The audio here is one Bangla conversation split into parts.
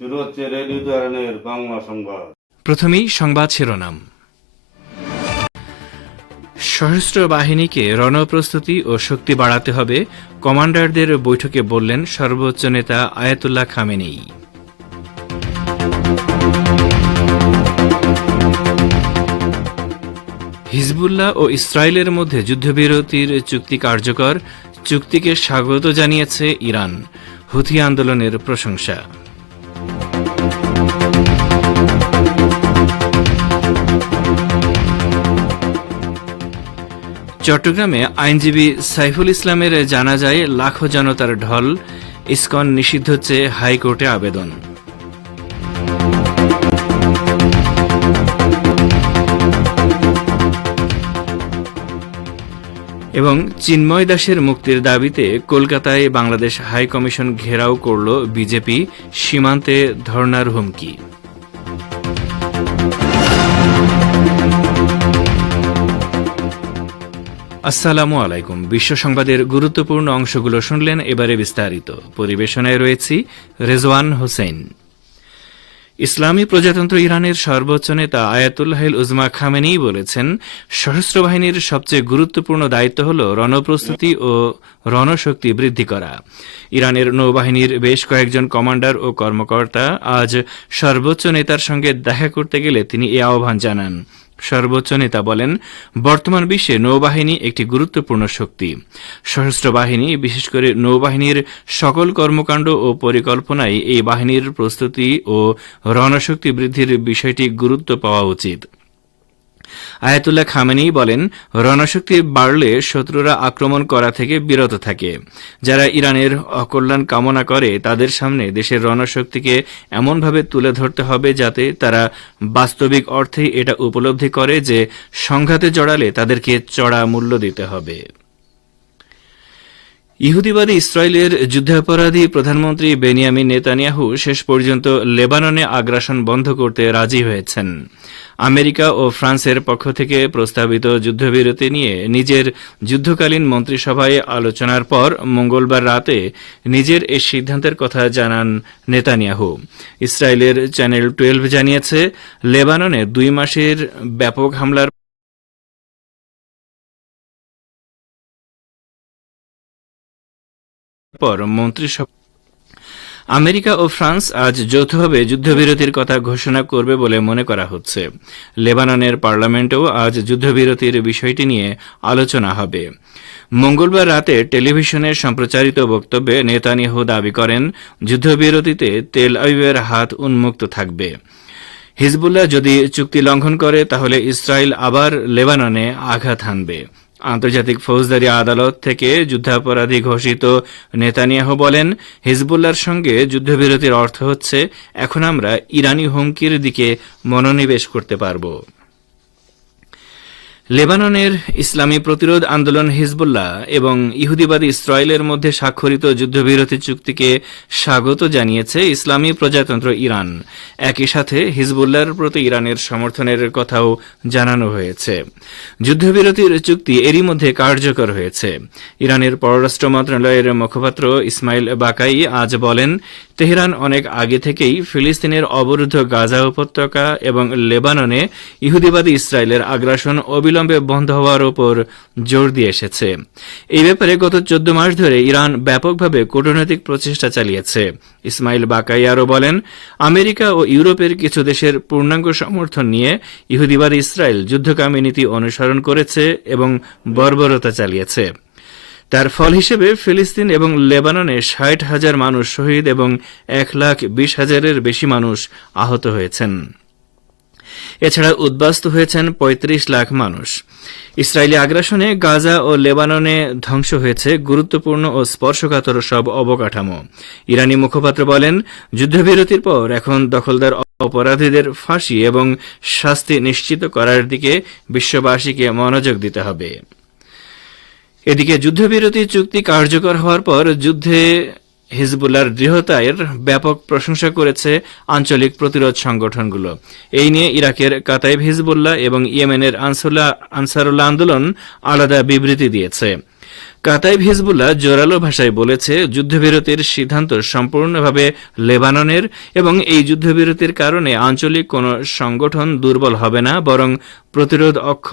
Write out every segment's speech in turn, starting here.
শুরু হচ্ছে রেডিও চ্যানেলের বাংলা সংবাদ। প্রথমেই সংবাদ শিরোনাম। সশস্ত্র বাহিনীকে রণপ্রস্তুতি ও শক্তি বাড়াতে হবে, কমান্ডারদের বৈঠকে বললেন সর্বোচ্চ নেতা আয়াতুল্লাহ খামেনেই। হিজবুল্লাহ ও ইসরায়েলের মধ্যে যুদ্ধবিরতির চুক্তি কার্যকর, চুক্তিকে স্বাগত জানিয়েছে ইরান, হুথি আন্দোলনের প্রশংসা। চট্টগ্রামে আইনজীবী সাইফুল ইসলামের জানাজায় লাখো জনতার ঢল, ইসকন নিষিদ্ধ চেয়ে হাইকোর্টে আবেদন। এবং চিন্ময় দাসের মুক্তির দাবিতে কলকাতায় বাংলাদেশ হাইকমিশন ঘেরাও করল বিজেপি, সীমান্তে ধর্নার হুমকি। আসসালামু আলাইকুম। বিশ্ব সংবাদের গুরুত্বপূর্ণ অংশগুলো শুনলেন, এবারে বিস্তারিত। পরিবেশনায় রয়েছি রেজওয়ান হোসেন। ইসলামী প্রজাতন্ত্র ইরানের সর্বোচ্চ নেতা আয়াতুল্লাহ উজমা খামেনেই বলেছেন, সশস্ত্র বাহিনীর সবচেয়ে গুরুত্বপূর্ণ দায়িত্ব হল রণপ্রস্তুতি ও রণশক্তি বৃদ্ধি করা। ইরানের নৌবাহিনীর বেশ কয়েকজন কমান্ডার ও কর্মকর্তা আজ সর্বোচ্চ নেতার সঙ্গে দেখা করতে গেলে তিনি এ আহ্বান জানান। সর্বোচ্চ নেতা বলেন, বর্তমান বিশ্বে নৌবাহিনী একটি গুরুত্বপূর্ণ শক্তি। সশস্ত্র বাহিনী, বিশেষ করে নৌবাহিনীর সকল কর্মকাণ্ড ও পরিকল্পনায় এই বাহিনীর প্রস্তুতি ও রণশক্তি বৃদ্ধির বিষয়টি গুরুত্ব পাওয়া উচিত। আয়াতুল্লাহ খামেনেই বলেন, রণশক্তি বাড়লে শত্রুরা আক্রমণ করা থেকে বিরত থাকে। যারা ইরানের অকল্যাণ কামনা করে তাদের সামনে দেশের রণশক্তিকে এমনভাবে তুলে ধরতে হবে যাতে তারা বাস্তবিক অর্থেই এটা উপলব্ধি করে যে সংঘাতে জড়ালে তাদেরকে চড়া মূল্য দিতে হবে। ইহুদিবাদী ইসরায়েলের যুদ্ধাপরাধী প্রধানমন্ত্রী বেনিয়ামিন নেতানিয়াহু শেষ পর্যন্ত লেবাননে আগ্রাসন বন্ধ করতে রাজি হয়েছেন। আমেরিকা ও ফ্রান্সের পক্ষ থেকে প্রস্তাবিত যুদ্ধবিরতি নিয়ে নিজের যুদ্ধকালীন মন্ত্রিসভায় আলোচনার পর মঙ্গলবার রাতে নিজের এই সিদ্ধান্তের কথা জানান নেতানিয়াহু। ইসরায়েলের চ্যানেল 12 জানিয়েছে, লেবাননে 2 মাসের ব্যাপক হামলার পর মন্ত্রিসভা আমেরিকা ও ফ্রান্স আজ যৌথভাবে যুদ্ধবিরতির কথা ঘোষণা করবে বলে মনে করা হচ্ছে। লেবাননের পার্লামেন্টেও আজ যুদ্ধবিরতির বিষয়টি নিয়ে আলোচনা হবে। মঙ্গলবার রাতে টেলিভিশনে সম্প্রচারিত বক্তব্যে নেতানিয়াহু দাবি করেন, যুদ্ধবিরতিতে তেল আবিবের হাত উন্মুক্ত থাকবে। হিজবুল্লাহ যদি চুক্তি লঙ্ঘন করে তাহলে ইসরায়েল আবার লেবাননে আঘাত হানবে। আন্তর্জাতিক ফৌজদারি আদালত থেকে যুদ্ধাপরাধী ঘোষিত নেতানিয়াহু বলেন, হিজবুল্লাহর সঙ্গে যুদ্ধবিরতির অর্থ হচ্ছে এখন আমরা ইরানি হুমকির দিকে মনোনিবেশ করতে পারব। লেবাননের ইসলামী প্রতিরোধ আন্দোলন হিজবুল্লাহ এবং ইহুদিবাদী ইসরায়েলের মধ্যে স্বাক্ষরিত যুদ্ধবিরতি চুক্তিকে স্বাগত জানিয়েছে ইসলামী প্রজাতন্ত্র ইরান। একই সাথে হিজবুল্লাহর প্রতি ইরানের সমর্থনের কথাও জানানো হয়েছে। যুদ্ধবিরতির চুক্তি এরই মধ্যে কার্যকর হয়েছে। ইরানের পররাষ্ট্র মন্ত্রণালয়ের মুখপাত্র ইসমাইল বাকাই আজ বলেন, তেহরান অনেক আগে থেকেই ফিলিস্তিনের অবরুদ্ধ গাজা উপত্যকা এবং লেবাননে ইহুদিবাদী ইসরায়েলের আগ্রাসন অবিলম্বে বন্ধ হওয়ার উপর জোর দিয়ে এসেছে। এই ব্যাপারে গত 14 মাস ধরে ইরান ব্যাপকভাবে কূটনৈতিক প্রচেষ্টা চালিয়েছে। ইসমাইল বাকাই আরও বলেন, আমেরিকা ও ইউরোপের কিছু দেশের পূর্ণাঙ্গ সমর্থন নিয়ে ইহুদিবাদী ইসরায়েল যুদ্ধকামী নীতি অনুসরণ করেছে এবং বর্বরতা চালিয়েছে। তার ফল হিসেবে ফিলিস্তিন এবং লেবাননে 60,000 মানুষ শহীদ এবং 1,20,000-এর বেশি মানুষ আহত হয়েছেন। এছাড়া উদ্বাস্ত হয়েছেন 35 লাখ মানুষ। ইসরায়েলি আগ্রাসনে গাজা ও লেবাননে ধ্বংস হয়েছে গুরুত্বপূর্ণ ও স্পর্শকাতর সব অবকাঠামো। ইরানি মুখপাত্র বলেন, যুদ্ধবিরতির পর এখন দখলদার অপরাধীদের ফাঁসি এবং শাস্তি নিশ্চিত করার দিকে বিশ্ববাসীকে মনোযোগ দিতে হবে। এদিকে যুদ্ধবিরতি চুক্তি কার্যকর হওয়ার পর যুদ্ধে হিজবুল্লাহর দৃঢ়তার ব্যাপক প্রশংসা করেছে আঞ্চলিক প্রতিরোধ সংগঠনগুলো। এই নিয়ে ইরাকের কাতাইব হিজবুল্লাহ এবং ইয়েমেনের আনসারুল্লাহ আন্দোলন আলাদা বিবৃতি দিয়েছে। কাতাইব হিজবুল্লাহ জোরালো ভাষায় বলেছে যুদ্ধবিরতির সিদ্ধান্ত সম্পূর্ণভাবে লেবাননের এবং এই যুদ্ধবিরতির কারণে আঞ্চলিক কোনো সংগঠন দুর্বল হবে না, বরং প্রতিরোধ অক্ষ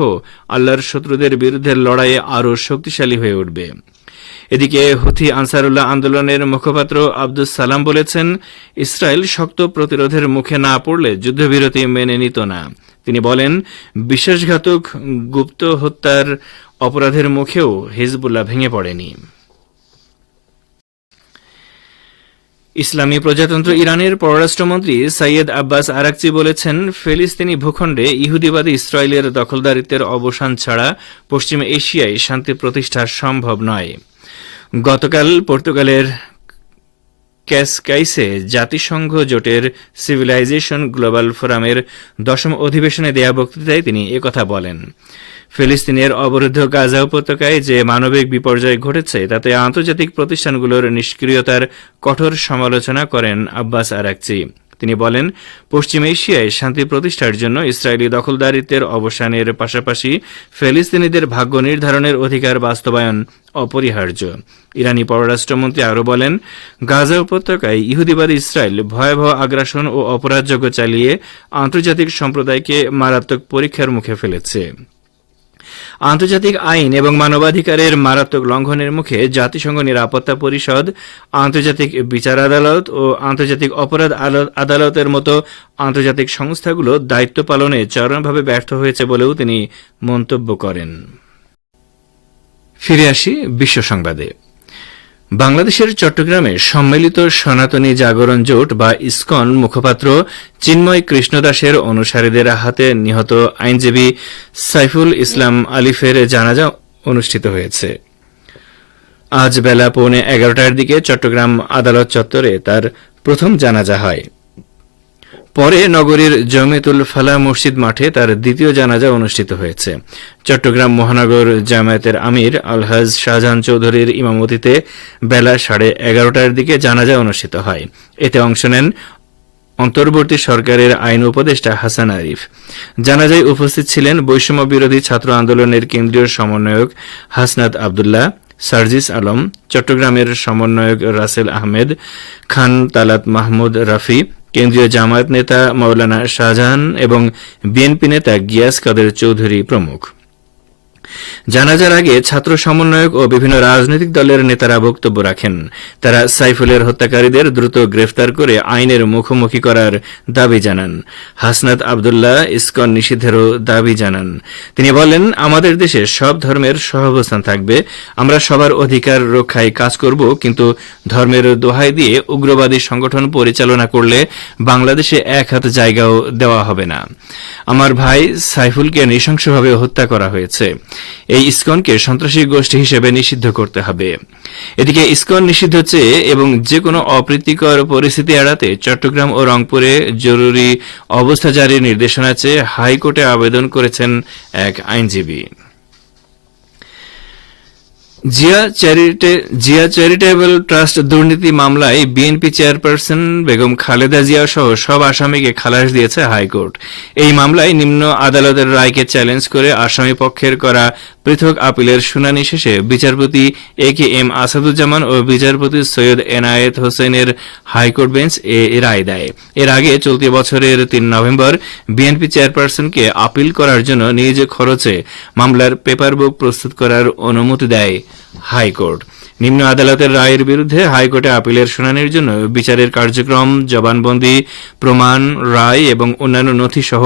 আল্লাহর শত্রুদের বিরুদ্ধে লড়াইয়ে আরও শক্তিশালী হয়ে উঠবে। এদিকে হুথি আনসারুল্লাহ আন্দোলনের মুখপাত্র আব্দুস সালাম বলেছেন, ইসরায়েল শক্ত প্রতিরোধের মুখে না পড়লে যুদ্ধবিরতি মেনে নিত না। তিনি বলেন, বিশ্বাসঘাতক গুপ্ত হত্যার অপরাধের মুখেও হিজবুল্লাহ ভেঙে পড়েনি। ইসলামী প্রজাতন্ত্র ইরানের পররাষ্ট্রমন্ত্রী সৈয়দ আব্বাস আরাকচি বলেছেন, ফিলিস্তিনি ভূখণ্ডে ইহুদিবাদী ইসরায়েলের দখলদারিত্বের অবসান ছাড়া পশ্চিম এশিয়ায় শান্তি প্রতিষ্ঠা সম্ভব নয়। গতকাল পর্তুগালের ক্যাসকাইসে জাতিসংঘ জোটের সিভিলাইজেশন গ্লোবাল ফোরামের 10ম অধিবেশনে দেয়া বক্তৃতায় তিনি একথা বলেন। ফিলিস্তিনের অবরুদ্ধ গাজা উপত্যকায় যে মানবিক বিপর্যয় ঘটেছে তাতে আন্তর্জাতিক প্রতিষ্ঠানগুলোর নিষ্ক্রিয়তার কঠোর সমালোচনা করেন আব্বাস আরাকচি। তিনি বলেন, পশ্চিম এশিয়ায় শান্তি প্রতিষ্ঠার জন্য ইসরায়েলি দখলদারিত্বের অবসানের পাশাপাশি ফিলিস্তিনিদের ভাগ্য নির্ধারণের অধিকার বাস্তবায়ন অপরিহার্য। ইরানি পররাষ্ট্রমন্ত্রী আরও বলেন, গাজা উপত্যকায় ইহুদিবাদী ইসরায়েল ভয়াবহ আগ্রাসন ও অপরাধযোগ্য চালিয়ে আন্তর্জাতিক সম্প্রদায়কে মারাত্মক পরীক্ষার মুখে ফেলেছে। আন্তর্জাতিক আইন এবং মানবাধিকারের মারাত্মক লঙ্ঘনের মুখে জাতিসংঘ নিরাপত্তা পরিষদ, আন্তর্জাতিক বিচার আদালত ও আন্তর্জাতিক অপরাধ আদালতের মতো আন্তর্জাতিক সংস্থাগুলো দায়িত্ব পালনে চরমভাবে ব্যর্থ হয়েছে বলেও তিনি মন্তব্য করেন। ফিরে আসি বিশ্ব সংবাদে। বাংলাদেশের চট্টগ্রামে সম্মিলিত সনাতনী জাগরণ জোট বা ইসকন মুখপাত্র চিন্ময় কৃষ্ণদাসের অনুসারীদের হাতে নিহত আইনজীবী সাইফুল ইসলাম আলিফের জানাজা অনুষ্ঠিত হয়েছে। আজ বেলা 11:15টার দিকে চট্টগ্রাম আদালত চত্বরে তার প্রথম জানাজা হয়। পরে নগরীর জমিয়তুল ফালাহ মসজিদ মাঠে তার দ্বিতীয় জানাজা অনুষ্ঠিত হয়েছে। চট্টগ্রাম মহানগর জামায়াতের আমির আলহাজ শাহজাহান চৌধুরীর ইমামতিতে বেলা 11:30টার দিকে জানাজা অনুষ্ঠিত হয়। এতে অংশ নেন অন্তর্বর্তী সরকারের আইন উপদেষ্টা হাসান আরিফ। জানাজায় উপস্থিত ছিলেন বৈষম্য বিরোধী ছাত্র আন্দোলনের কেন্দ্রীয় সমন্বয়ক হাসনাত আবদুল্লাহ, সার্জিস আলম, চট্টগ্রামের সমন্বয়ক রাসেল আহমেদ খান, তালাত মাহমুদ রাফি, কেন্দ্রীয় জামায়াত নেতা মাওলানা শাহজাহান এবং বিএনপি নেতা গিয়াস কাদের চৌধুরী প্রমুখ। জানাজার আগে ছাত্র সমন্বয়ক ও বিভিন্ন রাজনৈতিক দলের নেতারা বক্তব্য রাখেন। তারা সাইফুলের হত্যাকারীদের দ্রুত গ্রেফতার করে আইনের মুখোমুখি করার দাবি জানান। হাসনাত আবদুল্লাহ ইসকন নিষিদ্ধেরও দাবি জানান। তিনি বলেন, আমাদের দেশে সব ধর্মের সহাবস্থান থাকবে, আমরা সবার অধিকার রক্ষায় কাজ করব, কিন্তু ধর্মের দোহাই দিয়ে উগ্রবাদী সংগঠন পরিচালনা করলে বাংলাদেশে এক হাত জায়গাও দেওয়া হবে না। আমার ভাই সাইফুলকে নৃশংসভাবে হত্যা করা হয়েছে। এই ইসকনকে সন্ত্রাসী গোষ্ঠী হিসেবে নিষিদ্ধ করতে হবে। এদিকে ইসকন নিষিদ্ধ চেয়ে এবং যে কোনো অপ্রীতিকর পরিস্থিতি এড়াতে চট্টগ্রাম ও রংপুরে জরুরি অবস্থা জারির নির্দেশনা চেয়ে হাইকোর্টে আবেদন করেছেন এক আইনজীবী। জিয়া চ্যারিটেবল ট্রাস্ট দুর্নীতি মামলায় বিএনপি চেয়ারপারসন বেগম খালেদা জিয়া সহ সব আসামিকে খালাস দিয়েছে হাইকোর্ট। এই মামলায় নিম্ন আদালতের রায়কে চ্যালেঞ্জ করে আসামি পক্ষের করা পৃথক আপিলের শুনানি শেষে বিচারপতি AKM আসাদুজ্জামান ও বিচারপতি সৈয়দ এনায়েত হোসেনের হাইকোর্ট বেঞ্চ এ রায় দেয়। এর আগে চলতি বছরের 3 নভেম্বর বিএনপি চেয়ারপারসনকে আপিল করার জন্য নিজ খরচে মামলার পেপার বুক প্রস্তুত করার অনুমতি দেয় হাইকোর্ট। নিম্ন আদালতের রায়ের বিরুদ্ধে হাইকোর্টে আপিলের শুনানির জন্য বিচারের কার্যক্রম, জবানবন্দি, প্রমাণ, রায় এবং অন্যান্য নথি সহ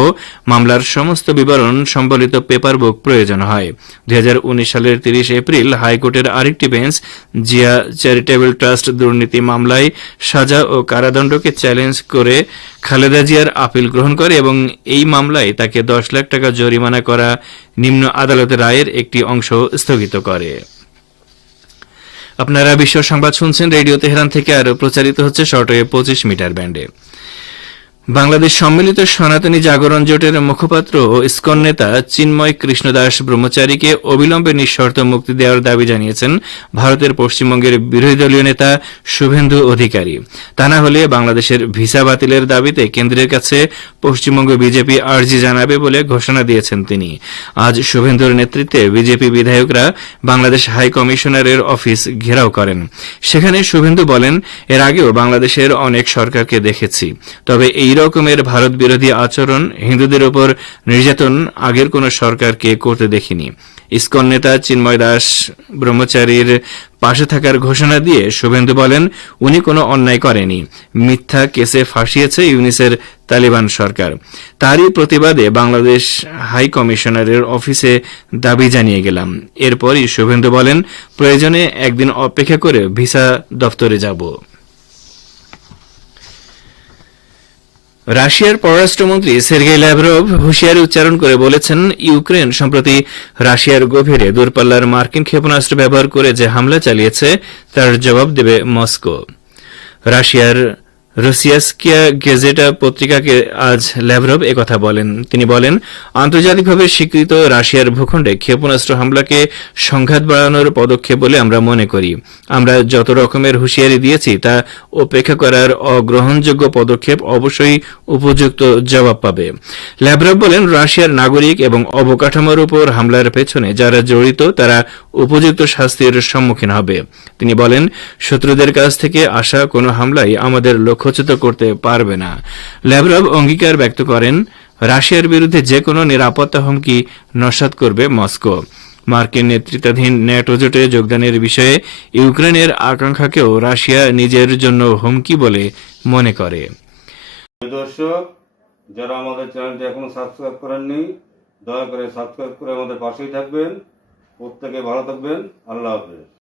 মামলার সমস্ত বিবরণ সম্বলিত পেপার বুক প্রয়োজন হয়। 2019 সালের 30 এপ্রিল হাইকোর্টের আরেকটি বেঞ্চ জিয়া চ্যারিটেবল ট্রাস্ট দুর্নীতি মামলায় সাজা ও কারাদণ্ডকে চ্যালেঞ্জ করে খালেদা জিয়ার আপিল গ্রহণ করে এবং এই মামলায় তাকে 10 লাখ টাকা জরিমানা করা নিম্ন আদালতের রায়ের একটি অংশ স্থগিত করে। আপনারা বিশ্ব সংবাদ শুনছেন রেডিও তেহরান থেকে, আরও প্রচারিত হচ্ছে শর্টওয়েভ 25 মিটার ব্যান্ডে। বাংলাদেশ সম্মিলিত সনাতনী জাগরণ জোটের মুখপাত্র ও ইসকন নেতা চিন্ময় কৃষ্ণদাস ব্রহ্মচারীকে অবিলম্বে নিঃশর্ত মুক্তি দেওয়ার দাবি জানিয়েছেন ভারতের পশ্চিমবঙ্গের বিরোধী দলীয় নেতা শুভেন্দু অধিকারী। তা না হলে বাংলাদেশের ভিসা বাতিলের দাবিতে কেন্দ্রের কাছে পশ্চিমবঙ্গ বিজেপি আর্জি জানাবে বলে ঘোষণা দিয়েছেন তিনি। আজ শুভেন্দুর নেতৃত্বে বিজেপি বিধায়করা বাংলাদেশ হাই কমিশনারের অফিস ঘেরাও করেন। সেখানে শুভেন্দু বলেন, এর আগেও বাংলাদেশের অনেক সরকারকে দেখেছি, তবে এই রকমের ভারত বিরোধী আচরণ, হিন্দুদের উপর নির্যাতন আগের কোন সরকারকে করতে দেখিনি। ইসকন নেতা চিন্ময় দাস ব্রহ্মচারীর পাশে থাকার ঘোষণা দিয়ে শুভেন্দু বলেন, উনি কোনো অন্যায় করেনি, মিথ্যা কেসে ফাঁসিয়েছে ইউনিসের তালিবান সরকার। তারই প্রতিবাদে বাংলাদেশ হাই কমিশনারের অফিসে দাবি জানিয়ে গেলাম। এরপরই শুভেন্দু বলেন, প্রয়োজনে একদিন অপেক্ষা করে ভিসা দপ্তরে যাব। রাশিয়ার পররাষ্ট্রমন্ত্রী সের্গেই ল্যাভরভ হুঁশিয়ারি উচ্চারণ করে বলেছেন, ইউক্রেন সম্প্রতি রাশিয়ার গভীরে দূরপাল্লার মার্কিন ক্ষেপণাস্ত্র ব্যবহার করে যে হামলা চালিয়েছে তার জবাব দেবে মস্কো। রাশিয়ার রুসিয়াস্কিয়া গেজেটা পত্রিকাকে আজ ল্যাভরভ একথা বলেন। তিনি বলেন, আন্তর্জাতিকভাবে স্বীকৃত রাশিয়ার ভূখণ্ডে ক্ষেপণাস্ত্র হামলাকে সংঘাত বাড়ানোর পদক্ষেপ বলে আমরা মনে করি। আমরা যত রকমের হুঁশিয়ারি দিয়েছি তা উপেক্ষা করার অগ্রহণযোগ্য পদক্ষেপ অবশ্যই উপযুক্ত জবাব পাবে। ল্যাভরভ বলেন, রাশিয়ার নাগরিক এবং অবকাঠামোর উপর হামলার পেছনে যারা জড়িত তারা উপযুক্ত শাস্তির সম্মুখীন হবে। তিনি বলেন, শত্রুদের কাছ থেকে আসা কোনো হামলাই আমাদের লক্ষ্যচ্যুত করতে পারবে না। ল্যাভরভ অঙ্গীকার ব্যক্ত করেন, রাশিয়ার বিরুদ্ধে যে কোনো নিরাপত্তা হুমকি নস্যাৎ করবে মস্কো। মার্কিন নেতৃত্বাধীন ন্যাটো জোটে যোগদানের বিষয়ে ইউক্রেনের আকাঙ্ক্ষাকেও রাশিয়া নিজের জন্য হুমকি বলে মনে করে। দর্শক, যারা আমাদের চ্যানেলটি এখনো সাবস্ক্রাইব করেননি, দয়া করে সাবস্ক্রাইব করে আমাদের পাশেই থাকবেন। প্রত্যেকে ভালো থাকবেন। আল্লাহ হাফেজ।